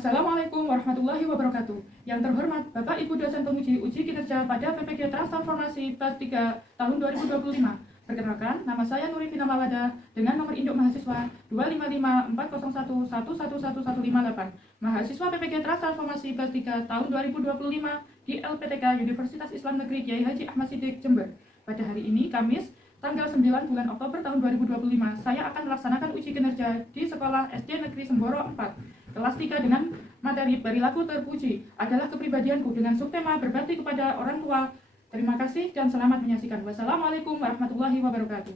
Assalamualaikum warahmatullahi wabarakatuh. Yang terhormat Bapak Ibu dosen penguji uji kinerja pada PPG Transformasi Kelas 3 tahun 2025. Perkenalkan, nama saya Nuri Vina Mawada dengan nomor induk mahasiswa 25540111158. Mahasiswa PPG Transformasi Kelas 3 tahun 2025 di LPTK Universitas Islam Negeri Kiai Haji Ahmad Siddiq Jember. Pada hari ini, Kamis, tanggal 9 bulan Oktober tahun 2025, saya akan melaksanakan uji kinerja di Sekolah SD Negeri Semboro 4, kelas 3 dengan materi perilaku terpuji adalah kepribadianku dengan subtema berbakti kepada orang tua. Terima kasih dan selamat menyaksikan. Wassalamualaikum warahmatullahi wabarakatuh.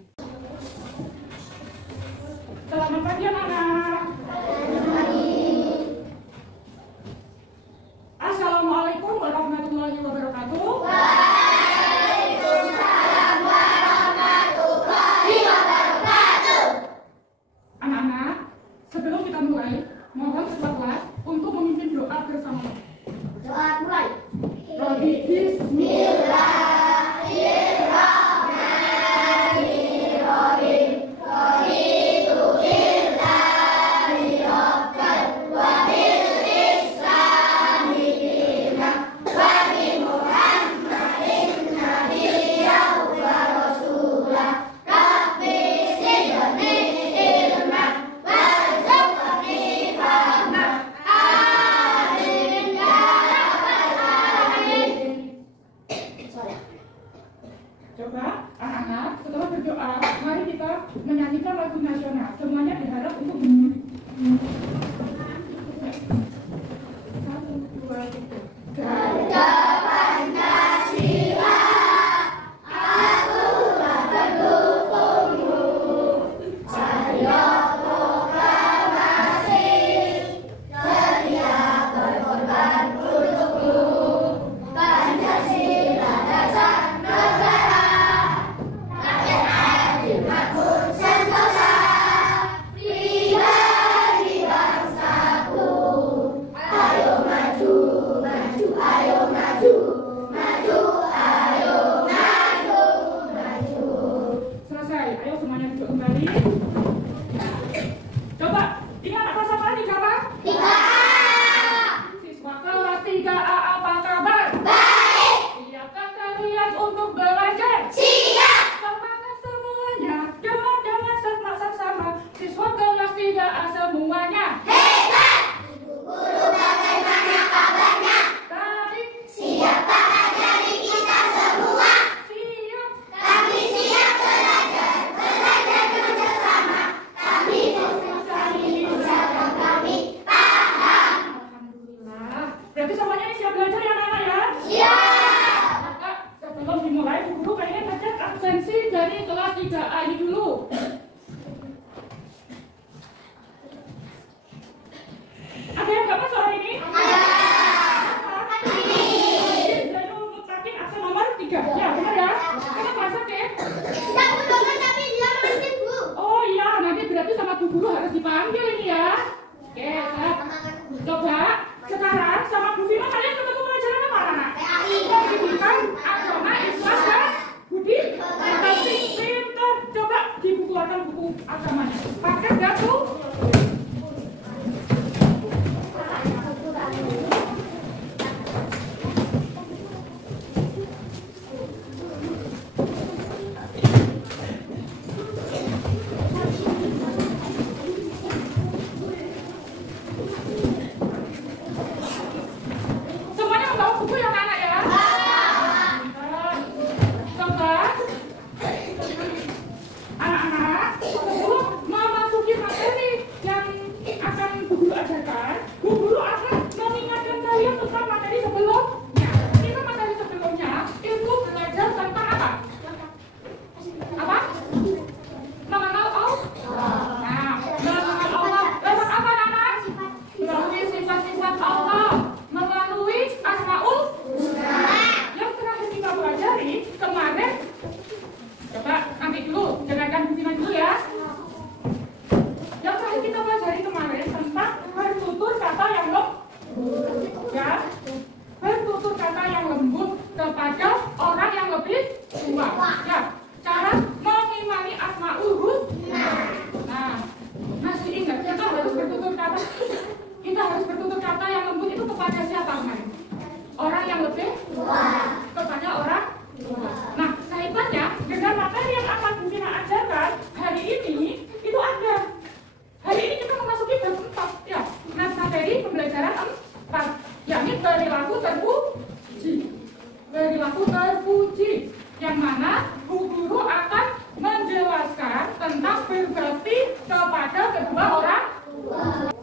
Selamat pagi anak-anak. Assalamualaikum warahmatullahi wabarakatuh. Anak-anak, sebelum kita mulai, mohon ketua kelas untuk memimpin doa bersama. Doa mulai. Bismillahirrahmanirrahim. Raditu billahi rabban wa bil islami dinan wa bi Muhammadin nabiyyan wa rasulah. Rabbi zidni ilman warzuqni fahman. Amin ya rabbal alamin. Coba anak-anak setelah berdoa, mari kita menyanyikan lagu nasional. Semuanya diharap untuk satu, dua, tiga. Ganda Pancasila, aku pendukungmu. Ayo proklamasi, setia berkorban untukmu. Pancasila dasar negara, rakyat adil makmur sentosa, pribadi bangsaku. Ayo maju, maju, ayo maju, maju, ayo maju, maju. Selesai, ayo semuanya duduk kembali. Coba, ini anak kelas apa nih, Kak? 3A. Siswa kelas 3A apa kabar? Baik. Siapkah kalian untuk belajar? Siap. Semangat semuanya, dengan sama-sama. Siswa kelas 3A semuanya. Hebat. Guru bagaimana kabarnya? Baik, Siapkah ajari kita semua? siap. Kami siap belajar, belajar bersama. Kami sekali usaha kami paham. Alhamdulillah. Berarti semuanya ini siap belajar ya, anak-anak ya? Siap. Maka sebelum dimulai, Bu Guru pengen ngecek absensi dari kelas 3A ini dulu. Ada yang nggak masuk hari ini? Zainul Mutakin absen nomor 3. Ya, benar ya? Kita masuk ya? Tidak undangan tapi dia masih Bu. Oh iya, nanti berarti sama Bu Guru harus dipanggil ini ya. Oke, siap. Coba sekarang sama Bu Vina kalian ketemu pelajaran apa, anak? PAI. Pendidikan, agama, Islam, dan budi pekerti. Pintar. Coba dibukukan buku agamanya. Pakai nggak tuh? yang lebih kepada orang tua. Nah, kaitannya dengan materi yang akan Bu Vina ajarkan hari ini itu ada. Hari ini kita memasuki bab 4 ya. Nah, materi pembelajaran 4, yakni perilaku terpuji. Perilaku terpuji, yang mana Bu Guru akan menjelaskan tentang berbakti kepada kedua orang tua.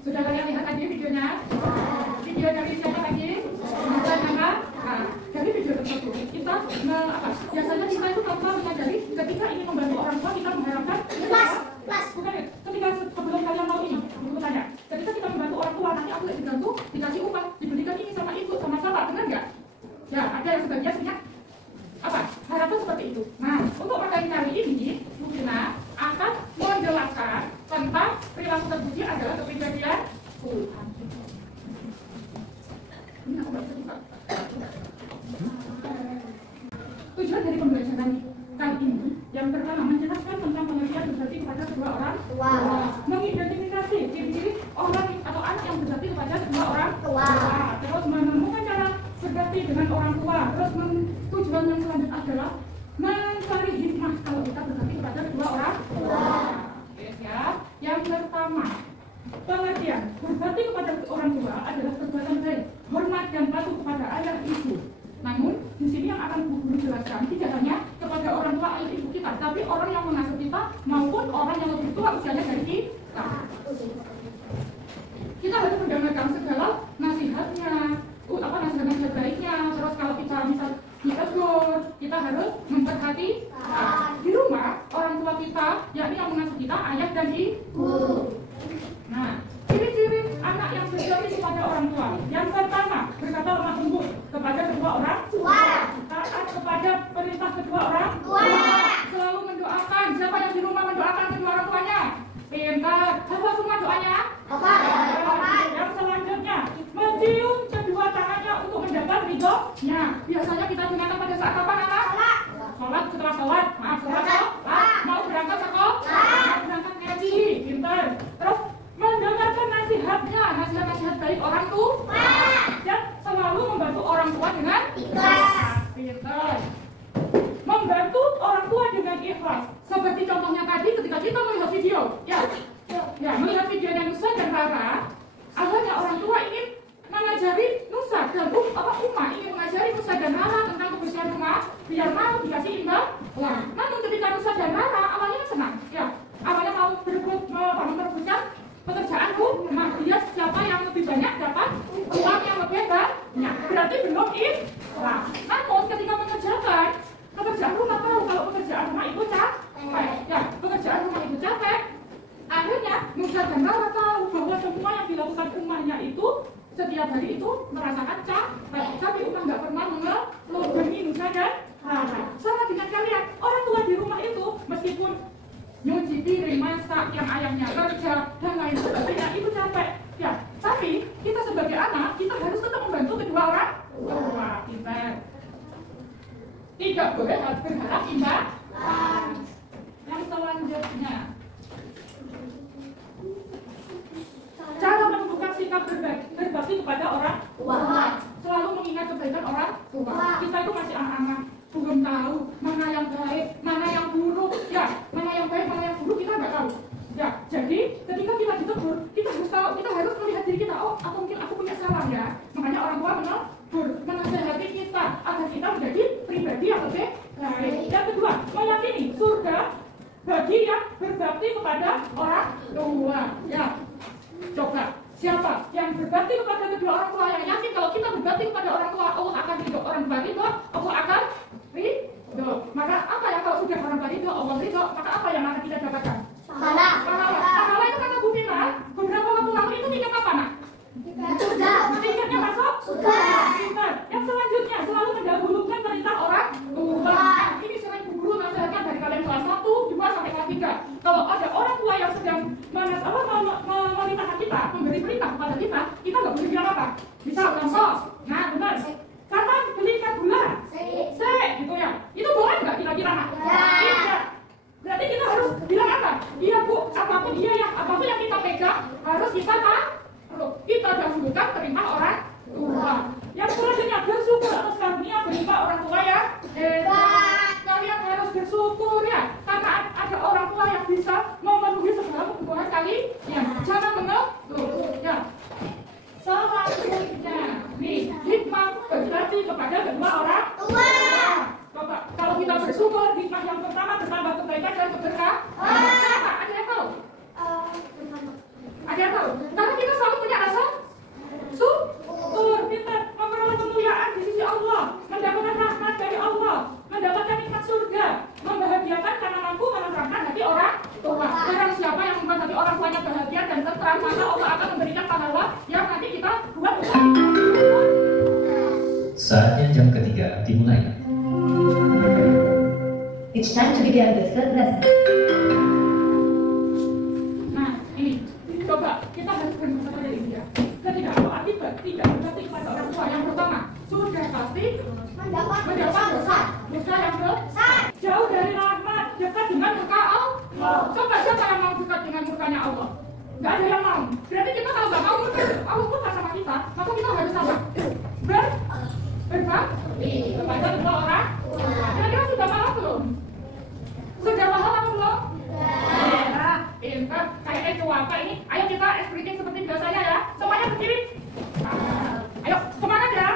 Sudah kalian lihat tadi videonya? Video dari siapa tadi? Bukan apa? Nah, dari video tersebut kita biasanya kita itu kalau menyadari ketika ingin membantu orang tua kita mengharapkan bukan ya? Ketika sebelum kalian mau ini, ibu tanya, ketika kita membantu orang tua nanti aku dibantu, dikasih upah, dibelikan ini sama ibu sama bapak, benar nggak? Ya, ada yang sebagian punya apa? Harapan seperti itu. Nah, untuk materi kali ini, Bu Vina akan menjelaskan tentang perilaku terpuji adalah kepribadian Tuhan. Ini aku baca juga. Tujuan dari pembelajaran kali ini yang pertama menjelaskan tentang pengertian berbakti kepada kedua orang tua, mengidentifikasi ciri-ciri orang atau anak yang berbakti kepada kedua orang tua, terus menemukan cara berbakti dengan orang tua, terus tujuan yang selanjutnya adalah mencari hikmah kalau kita berbakti kepada kedua orang tua. Ya, yang pertama pengertian berbakti kepada orang tua adalah perbuatan baik, hormat dan patuh kepada ayah ibu. Namun di sini yang akan Bu Guru jelaskan tidak hanya kepada orang tua ayah ibu kita, tapi orang yang mengasuh kita maupun orang yang lebih tua usianya dari kita. Kita harus mendengarkan segala nasihatnya, nasihat baiknya. Terus kalau kita misal ditegur, kita harus memperhatikan. Di rumah orang tua kita, yakni yang mengasuh kita, ayah dan ibu. Nah, ciri-ciri anak yang berbakti kepada orang tua. Yang pertama, berkata lemah lembut kepada kedua orang tua, taat kepada perintah kedua orang tua, selalu mendoakan. Siapa yang di rumah mendoakan kedua orang tuanya? Pintar. Hafal semua doanya setiap hari itu merasakan capek, tapi udah nggak pernah mengeluh demi nusa dan harap. Sama dengan kalian, orang tua di rumah itu meskipun nyuci piring, masak, yang ayahnya kerja dan lain sebagainya itu capek, ya. Tapi kita sebagai anak, kita harus tetap membantu kedua orang tua kita. Tidak boleh berharap imbalan. Yang selanjutnya, cara menentukan sikap berbakti kepada orang tua. Selalu mengingat kebaikan orang tua. Kita itu masih anak-anak, belum tahu mana yang baik, mana yang buruk, ya. Mana yang baik, mana yang buruk kita nggak tahu. Ya, jadi ketika kita ditegur, kita harus tahu, kita harus melihat diri kita. Oh, atau mungkin aku punya salah ya. Makanya orang tua menegur, menasihati kita agar kita menjadi pribadi yang lebih baik. Yang kedua, meyakini surga bagi yang berbakti kepada orang tua. Ya, coba siapa yang berbakti kepada kedua orang tua, yang yakin kalau kita berbakti kepada orang tua, Allah akan ridho. Orang tua ridho, Allah akan ridho. Maka apa ya, kalau sudah orang tua ridho, Allah ridho, maka apa yang akan kita dapatkan? Pahala itu kata Bu Vina, beberapa waktu lalu itu tiket apa nak? Tiketnya masuk surga. Yang selanjutnya selalu mendahulukan perintah orang tua. Ini sering guru nasihatkan dari kalian kelas 1, 2 sampai kelas 3. Kalau ada orang tua yang sedang memerintahkan kita, memberi perintah kepada kita nggak boleh bilang apa. Misal contoh, nah benar, kata belikan gula, gitu ya. Itu boleh nggak kira-kira nak? Tidak. Berarti kita harus bilang apa? Iya Bu, apapun yang kita pegang harus kita taruh. Kita dahulukan perintah orang tua. Yang selanjutnya bersyukur atas karunia berupa orang tua ya. Kalian harus bersyukur ya, karena ada orang tua yang bisa memenuhi segala kebutuhan kalian. Jangan mengeluh ya. Selanjutnya, hikmah berarti kepada kedua orang tua. Coba, kalau kita bersyukur, hikmah yang pertama bertambah kebaikan dan keberkahan. Ada yang tahu? Ada yang tahu? Karena kita selalu punya rasa syukur, kita memperoleh kemuliaan di sisi Allah, mendapatkan rahmat dari Allah, mendapatkan nikmat surga, membahagiakan karena mampu menenangkan hati orang tua. Barang siapa yang membuat hati orang tuanya bahagia dan tentram, maka Allah akan memberikan pahala yang nanti kita buat. Saatnya jam ketiga dimulai. It's time to begin the third lesson. Nah, ini coba kita harus berusaha dari dia. Ketika kalau akibat tidak berbakti kepada orang tua, yang pertama sudah pasti mendapat dosa yang besar, jauh dari rahmat, dekat dengan murka Allah. Coba siapa yang mau dekat dengan murkanya Allah? Gak ada yang mau. Berarti kita kalau nggak mau murka Allah pun sama kita, maka kita harus apa? Berbakti kepada kedua orang. Kira-kira sudah paham belum? Sudah paham apa belum? Ya, pintar. Kayaknya cuaca ini. Ayo kita explain seperti biasanya ya. Semuanya berdiri. Ayo, semangat ya.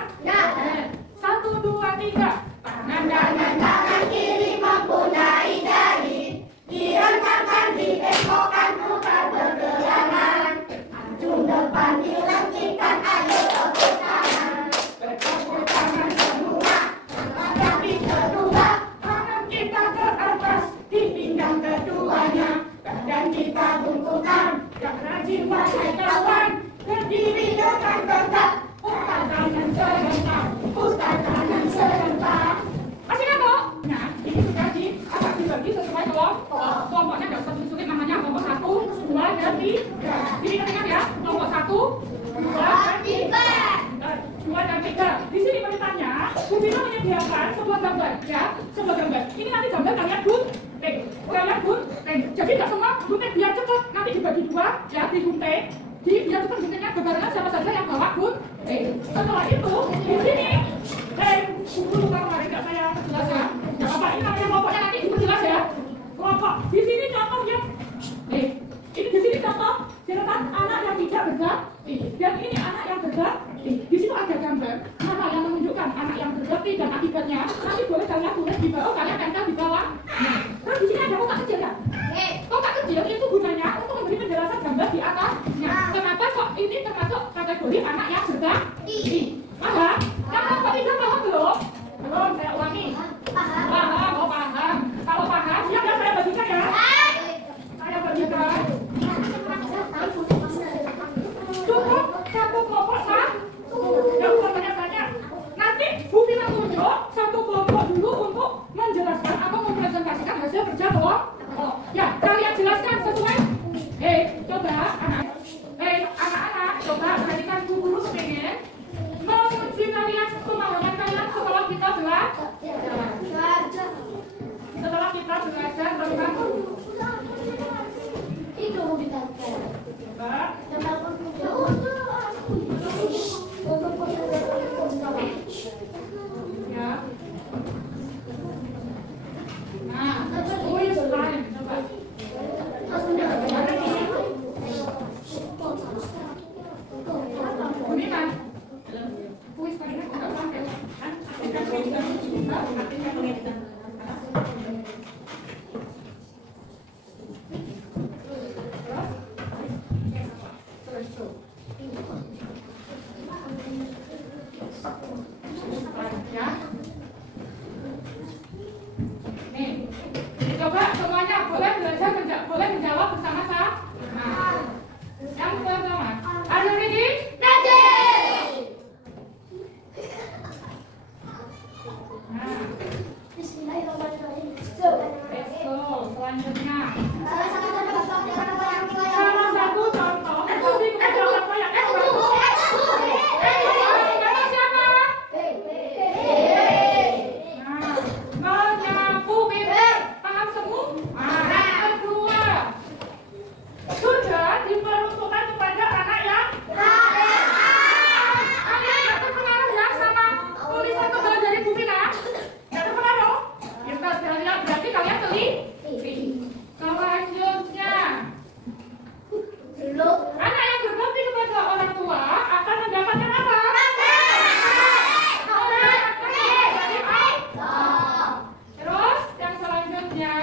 1, 2, 3. Tangan kiri mempunyai jari, direntangkan, dibengkokkan, putar bergelangan. Anjung depan dilentikan, ayo tepuk tangan. Bertepuk tangan semua, kaki kedua, tangan kita ke atas, dipinggang keduanya. Badan kita bungkukan, gak rajin wahai kawan. Berdiri dengan tegak, putar kanan serentak, putar kanan serentak. Masih kan kok? Nah, ini sudah dibagi sesuai kelompoknya. Nggak usah sulit namanya. Kelompok 1, 2, dan 3. Jadi ingat ya, kelompok 1, 2, dan 3. 2 dan 3. Di sini perintahnya, Bu Vina menyediakan sebuah gambar ya, sebuah gambar. Ini nanti gambar kalian gunting. Jadi nggak semua gunting, biar cepat. Nanti dibagi 2 ya, digunting. Biar cepat guntingnya bebarengan siapa saja yang bawa gunting. Setelah itu, di sini buku lupa kemarin nggak saya jelas ya. Nggak apa-apa, ini namanya kelompoknya nanti diperjelas ya. Kelompok. Di sini contohnya. Ini di sini contoh deretan anak yang tidak berbakti. Dan ini anak yang berbakti. Di situ ada gambar mana yang menunjukkan anak yang berbakti dan akibatnya. Nanti boleh kalian tulis di bawah, kalian tempel di bawah. Terus di sini ada kotak kecil ya. Kotak kecil itu gunanya untuk memberi penjelasan gambar di atasnya. Kenapa kok ini termasuk kategori anak yang berbakti? Paham? Yang kelompok 3 paham belum? Belum, saya ulangi. Paham. Kalau paham, siap ya saya bagikan ya. Saya bagikan. Cukup satu kelompok Oh, ya, kalian jelaskan sesuai. Coba anak-anak, coba perhatikan guru pengen menguji kalian pemahaman kalian setelah kita belajar. Setelah kita belajar tentang itu kita ya. Nah, kuis time. Coba. Ini kan kuis time kita sampai ya. Nih, coba semuanya boleh menjawab bersama saya. Nah, yang pertama, are you ready? ready. Nah, Bismillahirrahmanirrahim. let's go. Selanjutnya, salah satu contoh menguji kepada orang tua yang siapa? Nah, menyapu pintar, paham semua? Kedua, sudah diperuntukkan kepada anak yang nggak terpengaruh ya sama tulisan tebal dari Bu Vina? Nggak terpengaruh? Ya, berarti kalian teliti. Selanjutnya, anak yang berbakti kepada orang tua akan mendapatkan apa? Terus yang selanjutnya,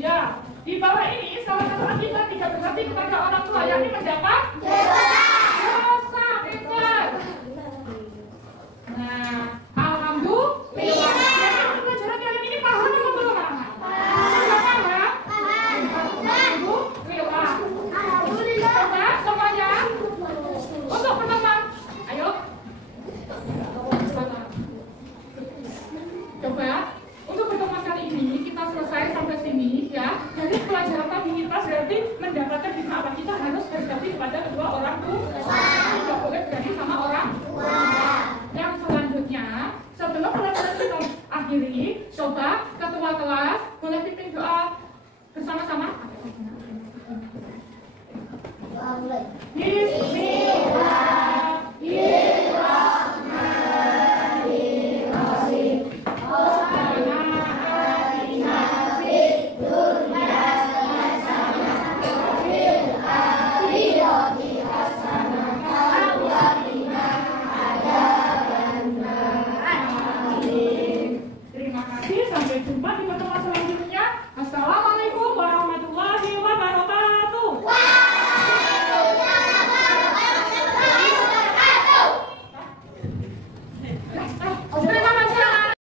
ya, di bawah ini salah satu akibat tidak berbakti kepada orang tua yakni mendapat dosa pintar. Nah, alhamdulillah. Jadi untuk pelajaran kalian ini paham atau belum? Sudah paham? Alhamdulillah. Coba semuanya untuk pertemuan. Ayo. Coba untuk pertemuan kali ini kita selesai sampai sini ya. Jadi pelajaran tadi kita berarti mendapatkan hikmah apa? Kita harus berbakti kepada kedua orang tua. Tidak boleh berarti sama orang tua. Yang selanjutnya, sebelum pelajaran kita akhiri, coba ketua kelas boleh pimpin doa bersama-sama. Bismillahirrahmanirrahim. Terima kasih, sampai jumpa di pertemuan